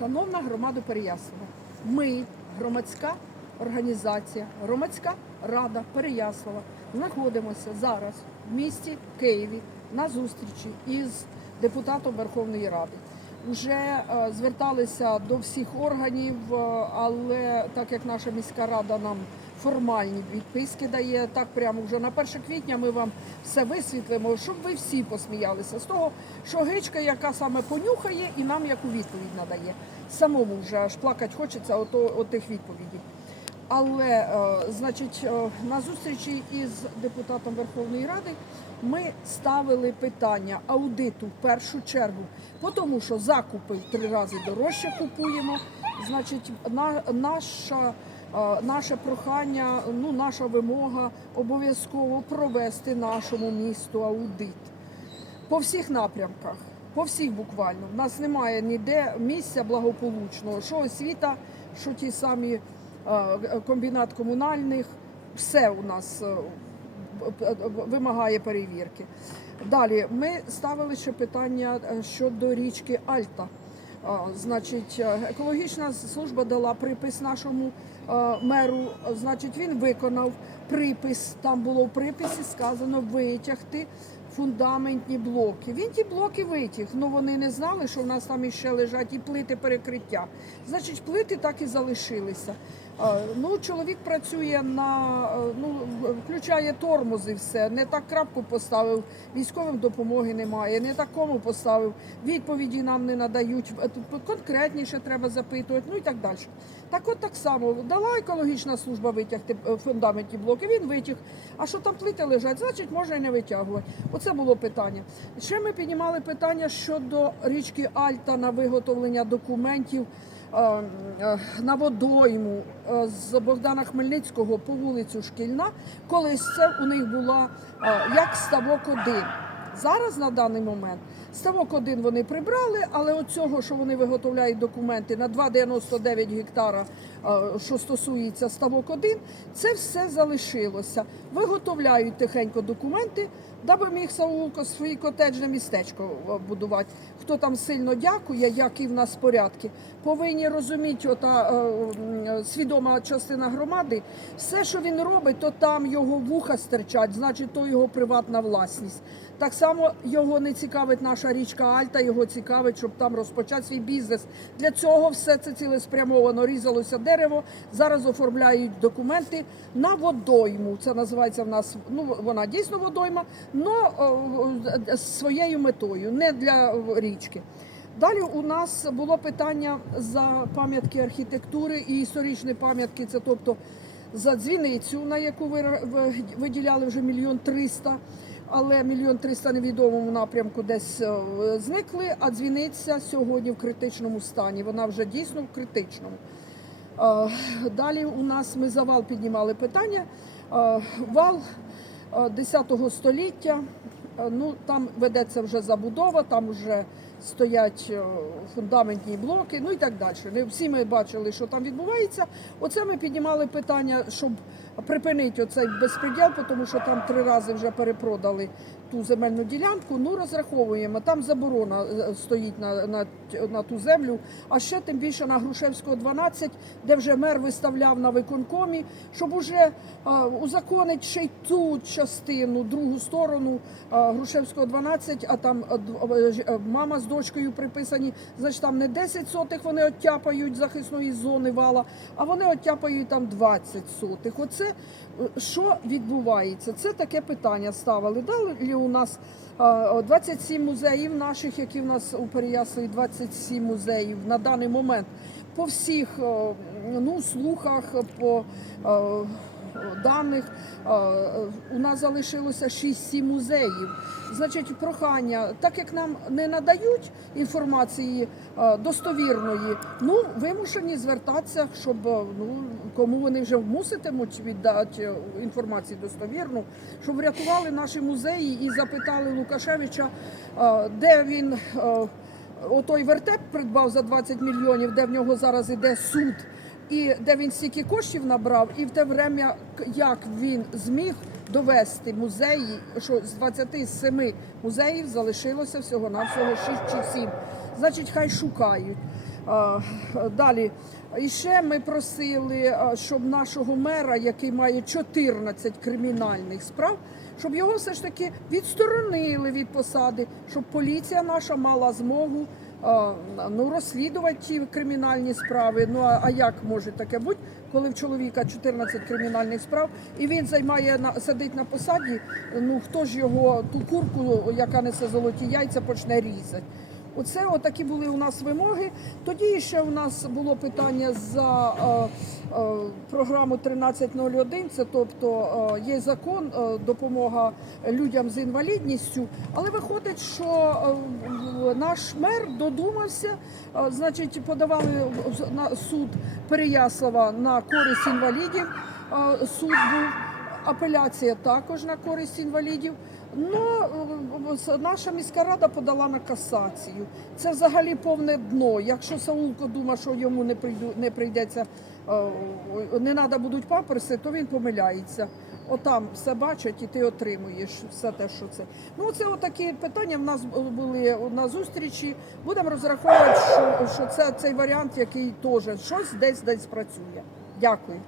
Шановна громада Переяслава, ми, громадська організація, громадська рада Переяслава, знаходимося зараз в місті Києві на зустрічі із депутатом Верховної Ради. Вже е, зверталися до всіх органів, е, але так як наша міська рада нам формальні відписки дає, так прямо вже на 1 квітня ми вам все висвітлимо, щоб ви всі посміялися з того, що гичка, яка саме понюхає і нам яку відповідь надає. Самому вже аж плакати хочеться ото, отих відповідей. Але, е, значить, е, на зустрічі із депутатом Верховної Ради ми ставили питання аудиту в першу чергу, тому що закупи в три рази дорожче купуємо. Значить, на, наша, наше прохання, ну, наша вимога обов'язково провести нашому місту аудит по всіх напрямках, по всіх буквально. У нас немає ніде місця благополучного, що освіта, що ті самі е, комбінат комунальних, все у нас е, вимагає перевірки. Далі ми ставили ще питання е, щодо річки Альта. Значить, е, екологічна служба дала припис нашому е, меру. Значить, він виконав припис. Там було в приписі сказано витягти фундаментні блоки. Він ті блоки витяг. але вони не знали, що в нас там іще лежать і плити перекриття. Значить, плити так і залишилися. Ну, чоловік працює на е, ну, включає тормози, все. Не так крапку поставив, військовим допомоги немає, не такому поставив. Відповіді нам не надають. Е, Конкретніше треба запитувати, ну і так далі. Так от так само дала екологічна служба витягти е, фундаментні блоки. Він витяг. А що там плити лежать, значить можна і не витягувати. Оце було питання. Ще ми піднімали питання щодо річки Альта на виготовлення документів на водойму е, з Богдана Хмельницького по вулицю Шкільна. Колись це у них була е, як ставок один. Зараз на даний момент ставок один вони прибрали, але от цього, що вони виготовляють документи на 2,99 гектара, е, що стосується ставок 1, це все залишилося. Виготовляють тихенько документи, даби міг Саулко свої котеджне містечко е, будувати. Хто там сильно дякує, які в нас порядки, повинні розуміти ота е, свідома частина громади. Все, що він робить, то там його вуха стирчать, значить, то його приватна власність. Так само його не цікавить наша річка Альта, його цікавить, щоб там розпочати свій бізнес. Для цього все це цілеспрямовано різалося дерево. Зараз оформляють документи на водойму. Це називається в нас. Ну вона дійсно водойма, але з своєю метою, не для річки. Далі у нас було питання за пам'ятки архітектури і історичні пам'ятки. Це тобто за дзвіницю, на яку ви ви- виділяли вже мільйон триста, але мільйон триста невідомому напрямку десь зникли. А дзвіниця сьогодні в критичному стані. Вона вже дійсно в критичному. Далі у нас ми за вал піднімали питання. Вал е, 10 століття. Ну там ведеться вже забудова, там вже стоять е, фундаментні блоки, ну і так далі. Не всі ми бачили, що там відбувається. Оце ми піднімали питання, щоб припинити оцей безпреділ, тому що там три рази вже перепродали ту земельну ділянку. Ну розраховуємо. Там заборона е, стоїть на, на, на ту землю. А ще тим більше на Грушевського 12, де вже мер виставляв на виконкомі, щоб уже е, узаконити ще й ту частину, другу сторону е, Грушевського 12, а там е, мама з дочкою приписані. Значить, там не 10 сотих вони оттяпають захисної зони вала, а вони оттяпають там 20 сотих. Оце е, що відбувається? Це таке питання ставили. Далі у нас е, 27 музеїв наших, які в нас у Переяславі 27 музеїв на даний момент. По всіх е, ну, слухах, по е, даних у нас залишилося 6-7 музеїв. Значить, прохання, так як нам не надають інформації достовірної, ну вимушені звертатися, щоб ну кому вони вже муситимуть віддати інформацію достовірну, щоб врятували наші музеї і запитали Лукашевича, де він. Отой вертеп придбав за 20 мільйонів, де в нього зараз іде суд, і де він стільки коштів набрав, і в те время, як він зміг довести музеї, що з 27 музеїв залишилося всього навсього 6 чи 7. значить, хай шукають. Далі. І ще ми просили, щоб нашого мера, який має 14 кримінальних справ, щоб його все ж таки відсторонили від посади, щоб поліція наша мала змогу ну, розслідувати кримінальні справи. Ну а, а як може таке бути, коли в чоловіка 14 кримінальних справ і він займає на сидить на посаді? Ну хто ж його ту курку, яка несе золоті яйця, почне різати? Оце отакі були у нас вимоги. Тоді ще у нас було питання за е, е, програму 1301, це тобто е, є закон е, допомога людям з інвалідністю, але виходить, що е, наш мер додумався, е, значить, подавали на суд Переяслава на користь інвалідів. Е, Суд був апеляція також на користь інвалідів. Ну, наша міська рада подала на касацію. Це взагалі повне дно. Якщо Саулко думає, що йому не прийду, не прийдеться, е, не треба будуть паперси, то він помиляється. Отам все бачать і ти отримуєш все те, що це. Ну, це отакі питання в нас були на зустрічі. Будемо розраховувати, що, що це цей варіант, який теж щось десь десь працює. Дякую.